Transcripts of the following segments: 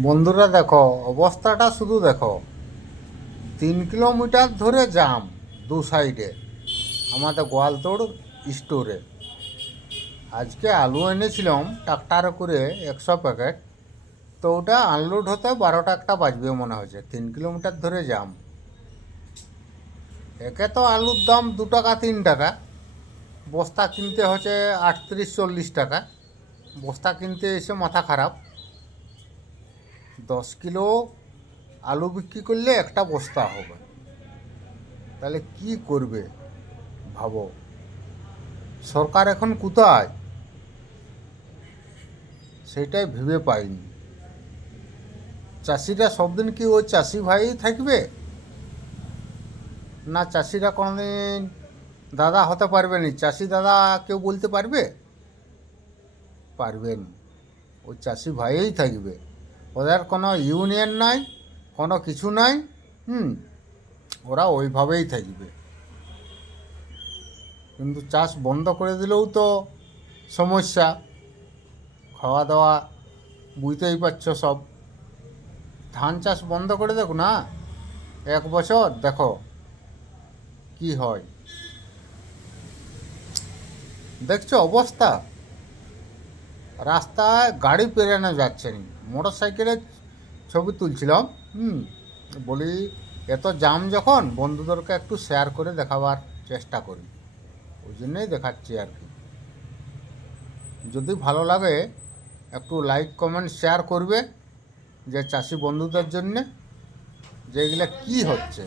বন্ধুরা দেখো, অবস্থাটা শুধু দেখো। 3 কিলোমিটার ধরে জাম দু সাইডে আমাদের গোয়ালতোড় স্টোরে। আজকে আলু এনেছিলাম ট্রাক্টারে করে 100 প্যাকেট। তো ওটা আনলোড হতে 12টা একটা বাজবে মনে হচ্ছে। 3 কিলোমিটার ধরে জাম। একে তো আলুর দাম 2 টাকা 3 টাকা, বস্তা কিনতে হচ্ছে 38-40 টাকা। বস্তা কিনতে এসে মাথা খারাপ। 10 কিলো আলু বিক্রি করলে একটা বস্তা হবে। তাহলে কি করবে ভাবো। সরকার এখন কোথায়, সেটাই ভেবে পাইনি। চাষিরা সবদিন কি ওই চাষি ভাই থাকবে? না, চাষিরা কোনোদিন দাদা হতে পারবে না? চাষি দাদা কেউ বলতে পারবে? পারবেন। ওই চাষি ভাইই থাকবে। ওদের কোনো ইউনিয়ন নাই, কোনো কিছু নাই। ওরা ওইভাবেই থাকবে। কিন্তু চাষ বন্ধ করে দিলেও তো সমস্যা। খাওয়া দাওয়া বুঝতেই পারছো সব। ধান চাষ বন্ধ করে দেখো না, 1 বছর দেখো কি হয়। দেখছো অবস্থা। রাস্তায় গাড়ি পেরানো যাচ্ছে না। মোটর সাইকেলের ছবি তুলছিলাম। বলি এত জাম যখন, বন্ধুদেরকে একটু শেয়ার করে দেখাবার চেষ্টা করি। ওই জন্যই দেখাচ্ছি আর কি। যদি ভালো লাগে একটু লাইক কমেন্ট শেয়ার করবে, যে চাষি বন্ধুদের জন্যে যে এগুলো কী হচ্ছে।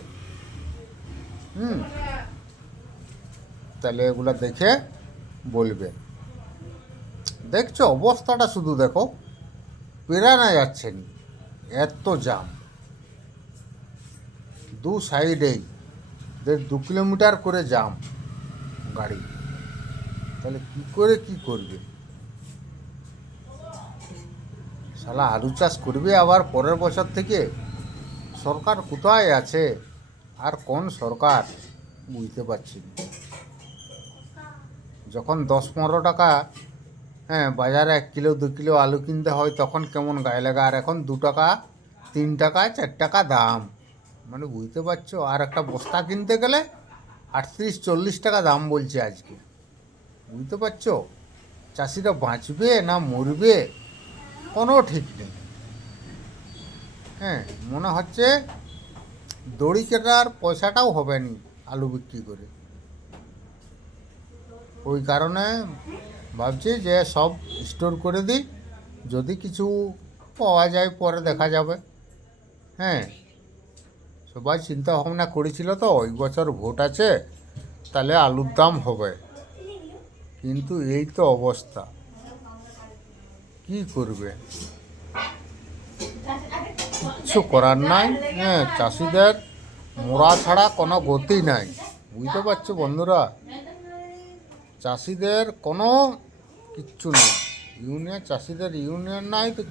তাহলে এগুলো দেখে বলবে। দেখছো অবস্থাটা শুধু দেখো, পেরানো যাচ্ছে না, এত জাম দু সাইডেই। 2 কিলোমিটার করে জাম গাড়ি। তাহলে কি করে কি করবে? শালা আলু চাষ করবে আবার পরের বছর থেকে। সরকার কোথায় আছে, আর কোন সরকার বুঝতে পারছি না। যখন 10-15 টাকা বাজারে 1 কিলো 2 কিলো আলু কিনতে হয় তখন কেমন গায়ে লাগা, আর এখন 2 টাকা 3 টাকা 4 টাকা দাম। মানে বুঝতে পারছো। আর একটা বস্তা কিনতে গেলে 38-40 টাকা দাম বলছে আজকে। বুঝতে পারছো চাষিরা বাঁচবে না মরবে কোনো ঠিক নেই। মনে হচ্ছে দড়ি কেটার পয়সাটাও হবে নি আলু বিক্রি করে। ওই কারণে ভাবছি যে সব স্টোর করে দিই, যদি কিছু পাওয়া যায় পরে দেখা যাবে। সবাই চিন্তা ভাবনা করেছিল তো ওই বছর ভোট আছে, তাহলে আলুর দাম হবে। কিন্তু এই তো অবস্থা, কি করবে? কিচ্ছু করার নাই। চাষিদের মরা ছাড়া কোনো গতি নাই। বুঝতে পারছো বন্ধুরা, চাষিদের কোনো কিচ্ছু নেই। চাষিদের ইউনিয়ন নাই তো।